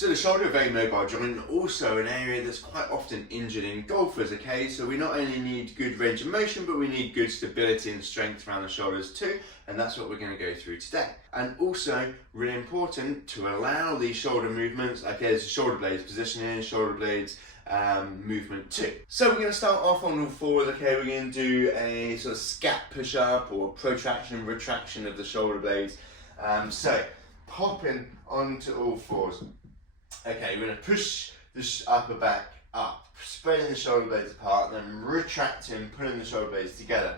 So the shoulder, a very mobile joint, also an area that's quite often injured in golfers, okay? So we not only need good range of motion, but we need good stability and strength around the shoulders too, and that's what we're going to go through today. And also, really important to allow these shoulder movements, okay, there's shoulder blades positioning, shoulder blades movement too. So we're going to start off on all fours, okay? We're going to do a sort of scat push-up or protraction and retraction of the shoulder blades. So popping onto all fours. Okay, we're going to push the upper back up, spreading the shoulder blades apart, then retracting, pulling the shoulder blades together.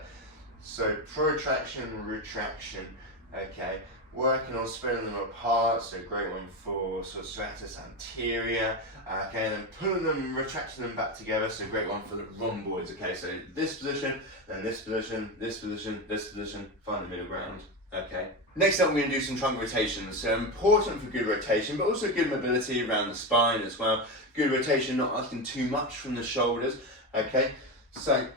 So protraction, retraction, okay, working on spreading them apart, so great one for sort of serratus anterior, okay, and then pulling them, retracting them back together, so great one for the rhomboids, okay, so this position, then this position, this position, this position, find the middle ground. Okay. Next up, we're going to do some trunk rotations. So important for good rotation, but also good mobility around the spine as well. Good rotation, not asking too much from the shoulders. Okay. So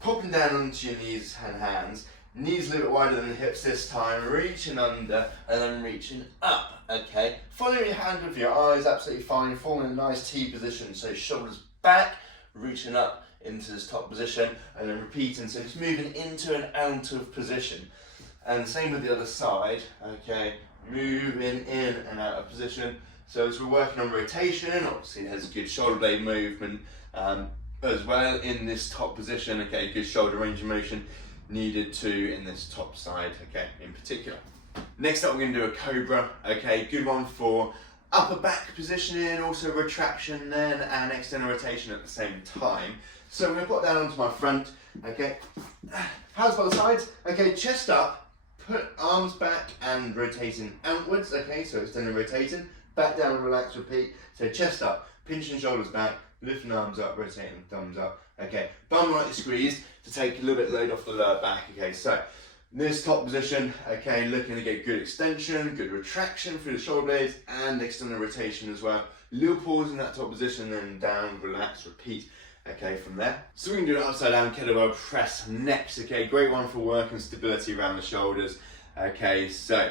popping down onto your knees and hands. Knees a little bit wider than the hips this time. Reaching under and then reaching up. Okay. Following your hand with your eyes, absolutely fine. Forming a nice T position. So shoulders back, reaching up into this top position, and then repeating. So just moving into and out of position. And same with the other side, okay, moving in and out of position. So as we're working on rotation, obviously there's good shoulder blade movement as well in this top position, okay, good shoulder range of motion needed too in this top side, okay, in particular. Next up we're going to do a Cobra, okay, good one for upper back positioning, also retraction then, and external rotation at the same time. So I'm going to put that onto my front, okay, hands by the sides, okay, chest up. Put arms back and rotating outwards, okay, so extending rotating, back down, relax, repeat. So chest up, pinching shoulders back, lifting arms up, rotating thumbs up, okay. Bum lightly squeezed to take a little bit load off the lower back, okay. So this top position, okay, looking to get good extension, good retraction through the shoulder blades and external rotation as well. Little pause in that top position, then down, relax, repeat. Okay, from there. So we can do an upside down kettlebell press next, okay, great one for working stability around the shoulders. Okay, so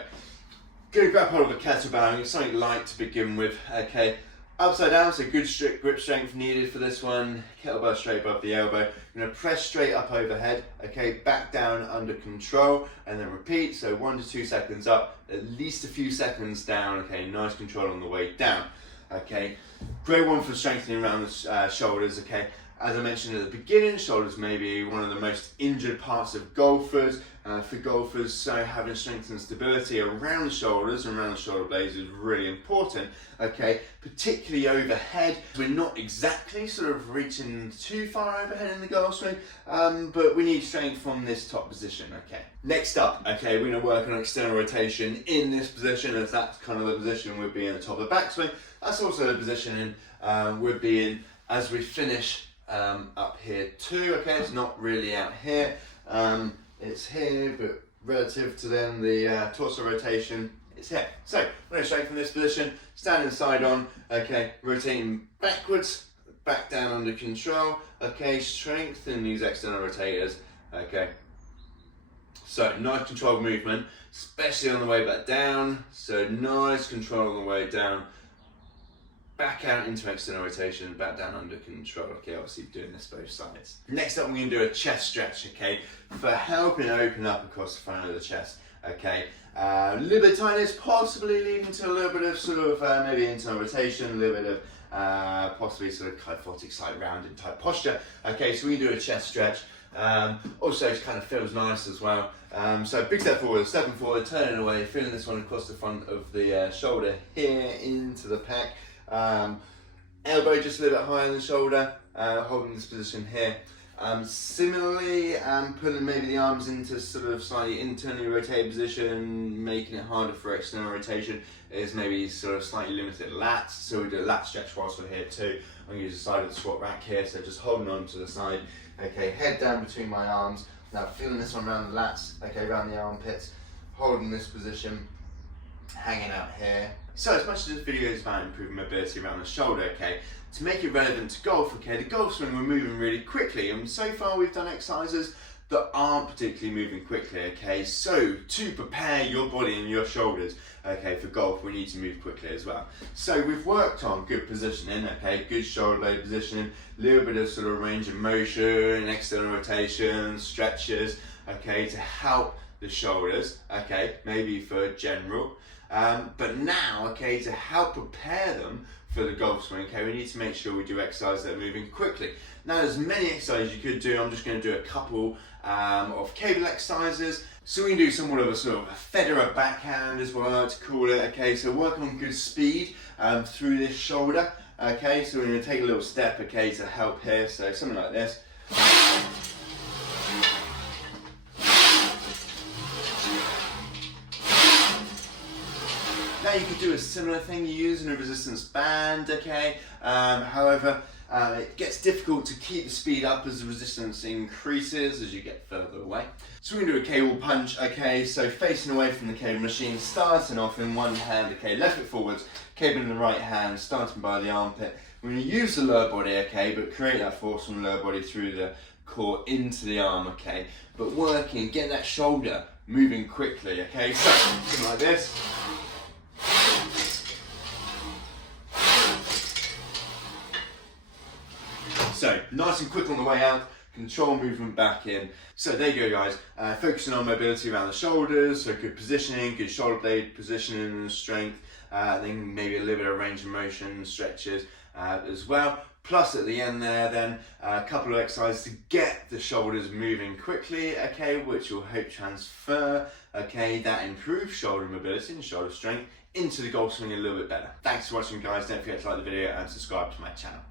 good grab hold of a kettlebell, it's something light to begin with, okay. Upside down, so good strict grip strength needed for this one. Kettlebell straight above the elbow. You're going to press straight up overhead, okay, back down under control, and then repeat, so 1 to 2 seconds up, at least a few seconds down, okay, nice control on the way down. Okay, great one for strengthening around the shoulders, okay. As I mentioned at the beginning, shoulders may be one of the most injured parts of golfers. For golfers, so having strength and stability around the shoulders and around the shoulder blades is really important, okay, particularly overhead. We're not exactly sort of reaching too far overhead in the golf swing, but we need strength from this top position, okay. Next up, okay, we're going to work on external rotation in this position, as that's kind of the position we'd be in the top of the backswing. That's also the position we'd be in as we finish up here too, okay, it's not really out here. It's here, but relative to then the torso rotation, it's here. So we're going to straighten this position, standing side on, okay, rotating backwards, back down under control, okay, strengthen these external rotators, okay. So nice controlled movement, especially on the way back down, so nice control on the way down, back out into external rotation, back down under control, okay, obviously doing this both sides. Next up we're going to do a chest stretch, okay, for helping open up across the front of the chest, okay. A little bit of tightness, possibly leading to a little bit of sort of maybe internal rotation, a little bit of possibly sort of kyphotic side rounded type posture, okay, so we do a chest stretch. Also it kind of feels nice as well. So big step forward, stepping forward, turning away, feeling this one across the front of the shoulder here into the pec. Elbow just a little bit higher than the shoulder, holding this position here. Similarly, pulling maybe the arms into sort of slightly internally rotated position, making it harder for external rotation is maybe sort of slightly limited lats. So we do a lat stretch whilst we're here too. I'm going to use the side of the squat rack here, so just holding on to the side. Okay, head down between my arms. Now feeling this one around the lats, okay, around the armpits, holding this position, hanging out here. So as much as this video is about improving mobility around the shoulder, okay, to make it relevant to golf, okay, the golf swing we're moving really quickly, and so far we've done exercises that aren't particularly moving quickly, okay? So to prepare your body and your shoulders, okay, for golf, we need to move quickly as well. So we've worked on good positioning, okay, good shoulder blade positioning, a little bit of sort of range of motion, external rotation, stretches, okay, to help the shoulders, okay, maybe for general. But now, okay, to help prepare them for the golf swing, okay, we need to make sure we do exercises that are moving quickly. Now there's many exercises you could do. I'm just going to do a couple of cable exercises. So we can do somewhat of a sort of a Federer backhand is what I like to call it, okay, so work on good speed through this shoulder, okay, so we're going to take a little step, okay, to help here, so something like this. Now you could do a similar thing using a resistance band, okay, however, it gets difficult to keep the speed up as the resistance increases as you get further away. So we're going to do a cable punch, okay, so facing away from the cable machine, starting off in one hand, okay, left foot forwards, cable in the right hand, starting by the armpit. We're going to use the lower body, okay, but create that force from the lower body through the core into the arm, okay, but working, getting that shoulder moving quickly, okay, so something like this. So, nice and quick on the way out, control movement back in. So there you go guys, focusing on mobility around the shoulders, so good positioning, good shoulder blade positioning and strength, then maybe a little bit of range of motion, stretches as well. Plus at the end there then, a couple of exercises to get the shoulders moving quickly, okay, which will help transfer, okay, that improved shoulder mobility and shoulder strength into the golf swing a little bit better. Thanks for watching guys, don't forget to like the video and subscribe to my channel.